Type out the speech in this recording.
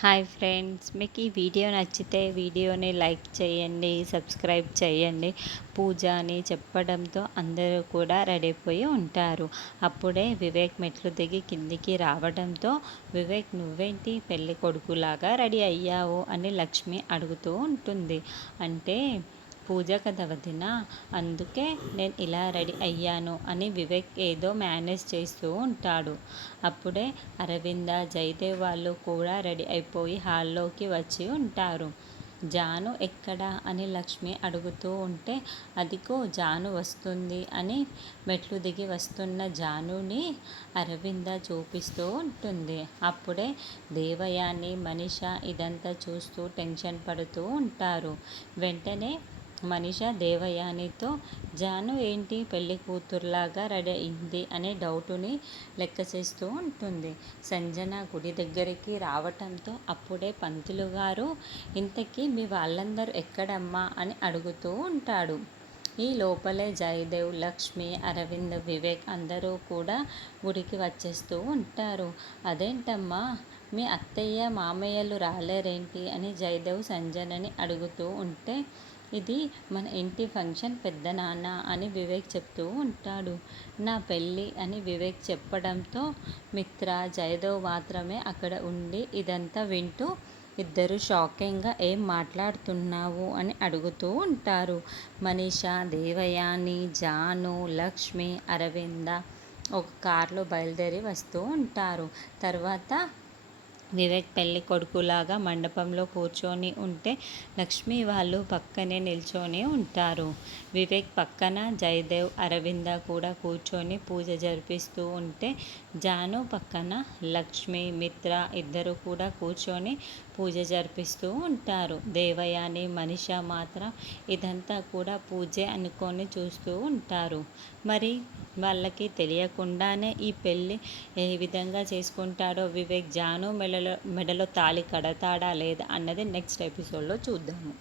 Hi friends, మీకు ఈ video నచ్చితే వీడియోని లైక్ చేయండి, సబ్స్క్రైబ్ చేయండి. పూజ అని చెప్పడంతో అందరూ కూడా రెడీ అయిపోయి ఉంటారు. అప్పుడే వివేక్ మెట్లు దిగి కిందికి రావడంతో, వివేక్ నువ్వేంటి పెళ్ళి కొడుకులాగా రెడీ అయ్యావు అని లక్ష్మి అడుగుతూ ఉంటుంది. అంటే పూజ కదా వదిన, అందుకే నేను ఇలా రెడీ అయ్యాను అని వివేక్ ఏదో మేనేజ్ చేస్తూ ఉంటాడు. అప్పుడే అరవింద, జయదేవ్ వాళ్ళు కూడా రెడీ అయిపోయి హాల్లోకి వచ్చి ఉంటారు. జాను ఎక్కడా అని లక్ష్మి అడుగుతూ ఉంటే, అదిగో జాను వస్తుంది అని మెట్లు దిగి వస్తున్న జానుని అరవింద చూపిస్తూ ఉంటుంది. అప్పుడే దేవయాని, మనీష ఇదంతా చూస్తూ టెన్షన్ పడుతూ ఉంటారు. వెంటనే మనీష దేవయానితో, జాను ఏంటి పెళ్లి కూతురులాగా రెడీ అయింది అనే డౌటుని లెక్క చేస్తూ ఉంటుంది. సంజన గుడి దగ్గరికి రావటంతో అప్పుడే పంతులు గారు, ఇంతకీ మీ వాళ్ళందరూ ఎక్కడమ్మా అని అడుగుతూ ఉంటాడు. ఈ లోపలే జయదేవ్, లక్ష్మి, అరవింద్, వివేక్ అందరూ కూడా గుడికి వచ్చేస్తూ ఉంటారు. అదేంటమ్మా మీ అత్తయ్య మామయ్యలు రాలేరేంటి అని జయదేవ్ సంజనని అడుగుతూ ఉంటే, ఇది మన ఇంటి ఫంక్షన్ పెద్దనాన్న అని వివేక్ చెప్తూ ఉంటాడు. నా పెళ్ళి అని వివేక్ చెప్పడంతో మిత్ర, జయదేవ్ మాత్రమే అక్కడ ఉండి ఇదంతా వింటూ ఇద్దరు షాకింగ్గా ఏం మాట్లాడుతున్నావు అని అడుగుతూ ఉంటారు. మనీష, దేవయాని, జాను, లక్ష్మి, అరవింద ఒక కార్లో బయలుదేరి వస్తూ ఉంటారు. తర్వాత వివేక్ పెళ్ళి కొడుకులాగా మండపంలో కూర్చొని ఉంటే లక్ష్మి వాళ్ళు పక్కనే నిల్చొని ఉంటారు. వివేక్ పక్కన జయదేవ్, అరవింద కూడా కూర్చొని పూజ జరిపిస్తూ ఉంటే, జాను పక్కన లక్ష్మి, మిత్ర ఇద్దరు కూడా కూర్చొని పూజ జరిపిస్తూ ఉంటారు. దేవయాని, మనీష మాత్రం ఇదంతా కూడా పూజే అనుకొని చూస్తూ ఉంటారు. మరి వాళ్ళకి తెలియకుండానే ఈ పెళ్ళి ఏ విధంగా చేసుకుంటాడో వివేక్, జాను మెడలో తాళి కడతాడా లేదా అన్నది నెక్స్ట్ ఎపిసోడ్లో చూద్దాము.